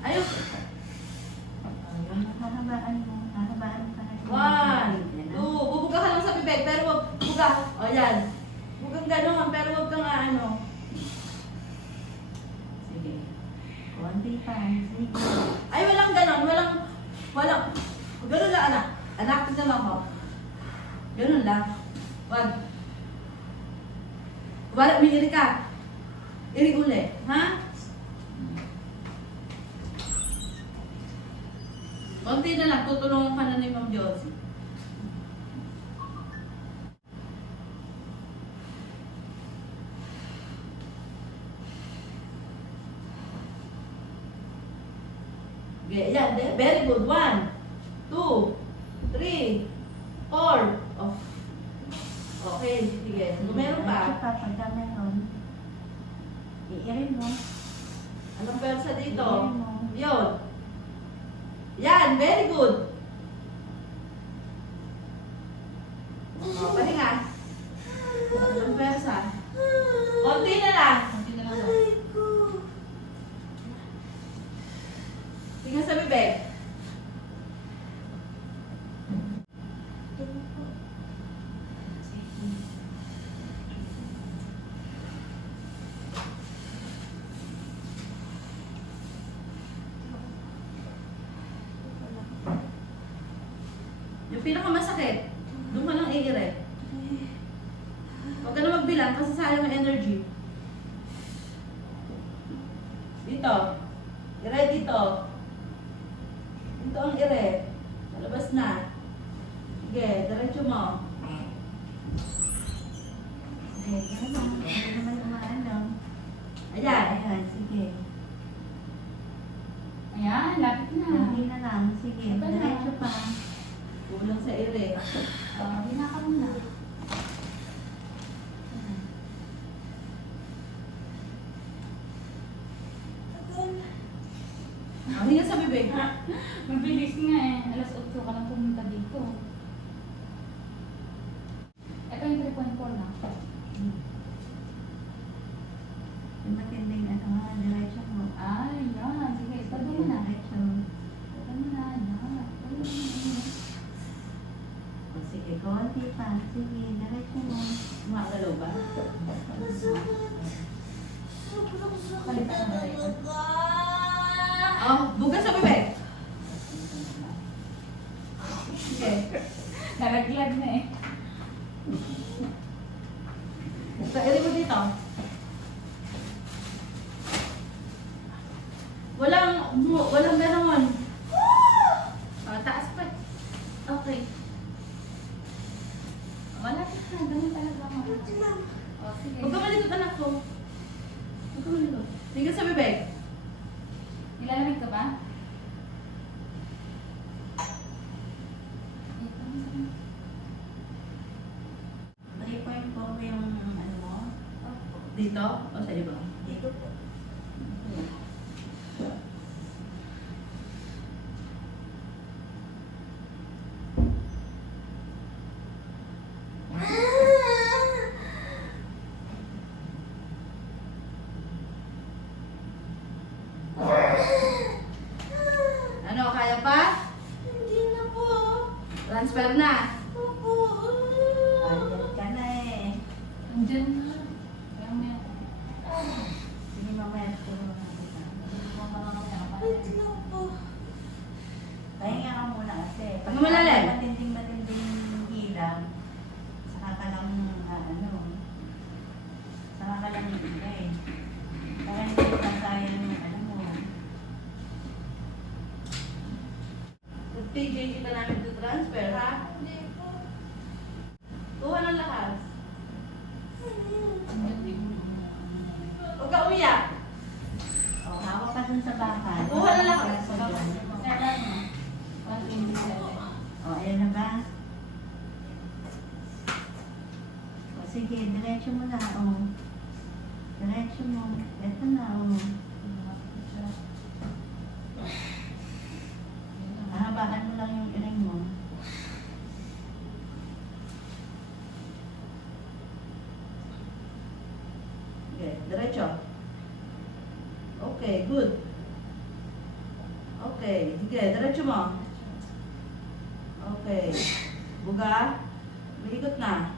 Ayun. Ayun, hahabaan mo. Hahabaan ka na. One, two. Bubuga ka lang sa bibig, pero wag buga. O, yan. Bugang gano'n, pero wag kang ano. Sige. Konti pa. Sige. Ay, walang gano'n. Walang. Ganun lang, anak. Anak, tignan mo ako. Ganun lang. Wag. Wala, may iri ka. Iri uli. Ha? Konti na lang. Tutulungan ka na ni Ma'am Josie. Okay, yan. Very good. 1, 2, 3, 4. Oh. Okay, sige. Kung meron Diretso pa, pa. Pagka meron. Iirin mo. anong persa dito? Iirin mo. Yun. Yan, very good. O, pahinga. Anong persa? Konti na lang. Konti na lang. Tingnan sa bibig. Yung pinakamasakit, doon ka lang iire. Huwag ka na magbilang kasi sayang ang energy. Dito. Ire dito. Dito ang ire. Malabas na. Sige, diretso mo. Sige, ganun. Hindi naman umaano. Ayan. Ayan, sige. Ayan, lapit na. Hindi na lang. Sige, Iba na. diretso pa. Kulang sa ire. Binaka mo na. Hinga sa bibig. Mabilis nga eh. Alas 8 ka lang pumunta dito. Ito yung 3.4 na. Yung matinding ano nga, diretso mo. Ay, yan. Sige, ipado mo na. Diretso. Ipado mo na. Yan. O sige, konti pa. Sige, diretso mo. Makagalaw ba? Palitan mo na yun. Oh, buga sa bibig. Sige. Nalaglag na eh. Sa ire mo dito. Walang ganon. Taas pa. Okay. Malapit na. Ganun talaga mo. O, sige. Huwag ka malikot, anak ko. Huwag ka malikot. Tingnan sa bibig. Nilalamig ka ba? Three point four yung ano mo. Dito o sa iba? Dito po. Ano, kaya pa? Hindi na po. Transfer na. Opo. Ayan ka na eh. Andyan na. Kaya mo yan. Sige, mamaya tulungan kita. Wait lang po. Pahinga ka muna kasi. Pag Ano malalim? matinding hilang, saka ka lang, saka ka lang ibigay. Kaya hindi pa tayo ng mo. TJ, kita namin to transfer, ha? Hindi po. Kuha ng lakas. Andyan din. Huwag ka umiyak. O, hawak ka dun sa bakal. Kuha na lang. Seven, no? 127. O, ayan na ba? O, sige, diretso mo na. O, diretso mo. Ito na, o. Hahabaan mo lang yung iring mo. Okay, diretso. Okay, good. Okay. Sige, diretso mo. Okay. Buga. Maikot na.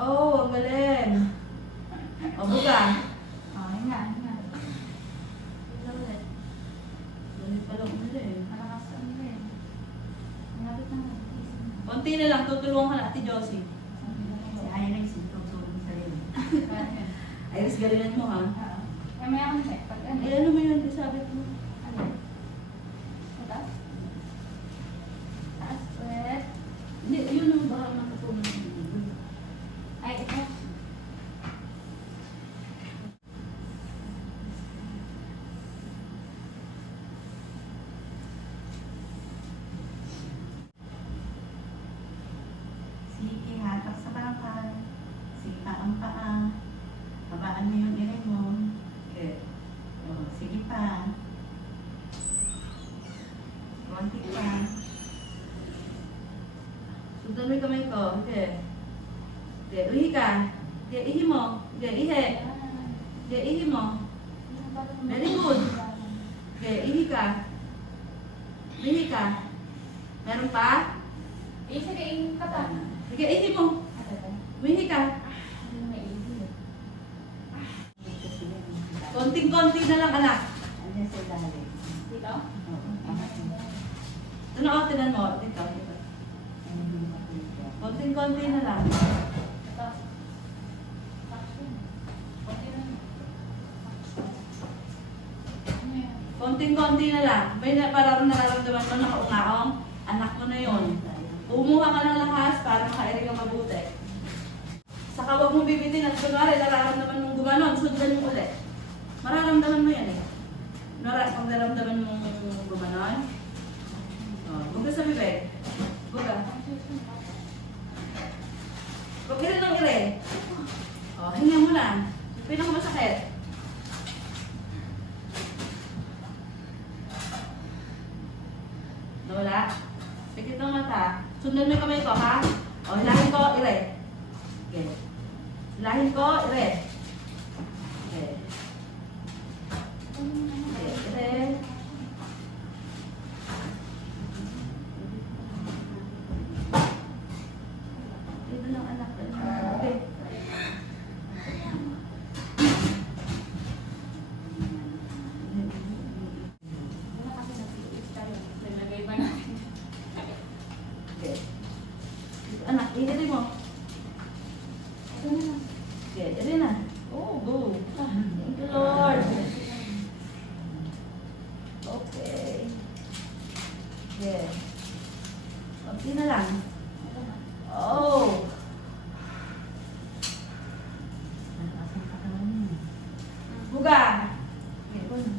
Oh, ang galing. O, buga. Oh, yun nga, yun nga. Ito ulit. Galing pala umuli eh. Malakas ang rin. Malapit na nga. Konti na lang, tutulungan ka na, Ate Josie. Si Iris, tutulong sa'yo. Iris, galingan mo ha. Eh, may akong check. Pag ano? Eh, ano mo yun? Sabi ko. Ano? Ito? Taas, ulit. Hindi, yun ang baka makatulong. Ay, ito. Sige, hatak sa bakal. Sipa ang paa. Habaan mo yung ire mo. Okay. Oh, sige pa. Konti pa. Sundan mo yung kamay ko. Okay. Okay, uhi ka. Okay, ihi mo. Okay, ihe. Okay, ihi mo. Very good. Okay, ihi ka. Ihi ka. Meron pa? Eh, sige, yung kata. Okay, ihi mo. Ito, ito. Uhi ka. Hindi na may easy. Konting-konti na lang, anak. Andiyan sa ilalim. Dito? Oo, angat mo. Ito na, tinan mo. Dito, dito. Konting-konti na lang. Ito. Action. Konti na. Ano yan? Konting-konti na lang. May parang nararamdaman mo na kaungaong. Anak mo na yun. Umuha ka ng lahas para makairing ka mabuti. Saka huwag mo bibitin at kunwari nararamdaman mong gumanon, sundan mo ulit. Mararamdaman mo yan eh. Pag nararamdaman mong gumanon, huwag ka sa bibig. Huwag ka. Huwag ka rin ng ire. Hinga mo lang. Pinakamasakit. Nawala? Pikit ng mata. Sundan mo yung kamay ko, ha? Hilahin ko, ire. Okay. Hilahin ko, ire. Okay. Okay, ire. Dito lang, anak. Okay. Wala kasi nag-PH tayo. Nilagay ba natin? Okay. Anak, ire mo. Ito na lang. Okay, ire na. Oh, go. Thank you, Lord. Okay. Yeah. Konti na lang. Ito na. Oh. Nataas ang katawan mo. Buga. Okay, go na.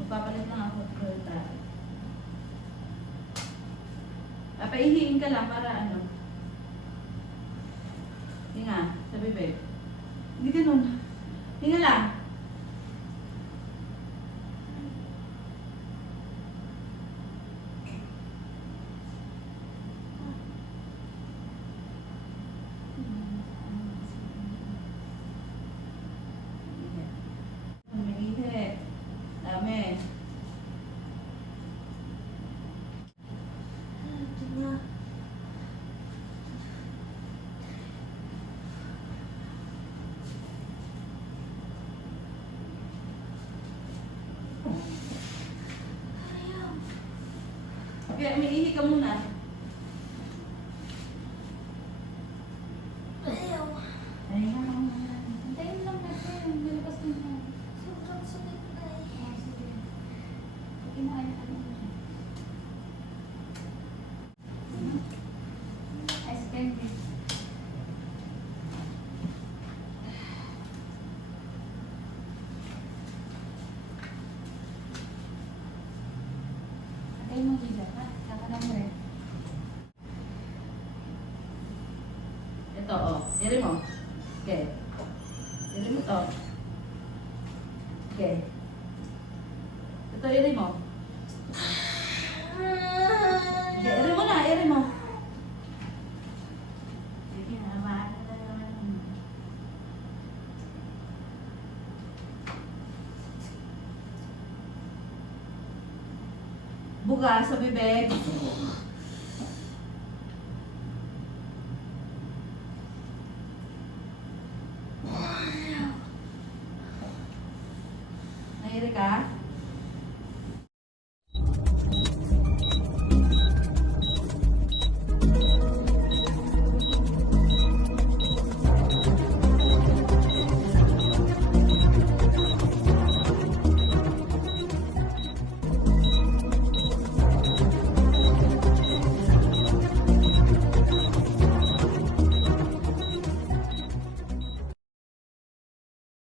Magpapalit lang ako. Papaihiin ka lang para ano. Hinga, sa bibig. Hindi ganun. Hinga lang. Umiihi. Dami. Okay, umiihi ka muna. Ay, ano? Antayin lang natin. Nilipas din na. Sobrang sakit na eh. Ah, sige. Sige mo, ano mo. Ice candy. Antayin mo dito, ha? Saka lang mo rin. Ito, oh. Iri mo. Okay. Iri mo to. Okay. Ito, iri mo. Okay, iri mo na, iri mo. Sige, habaan na naman. buga sa bibig.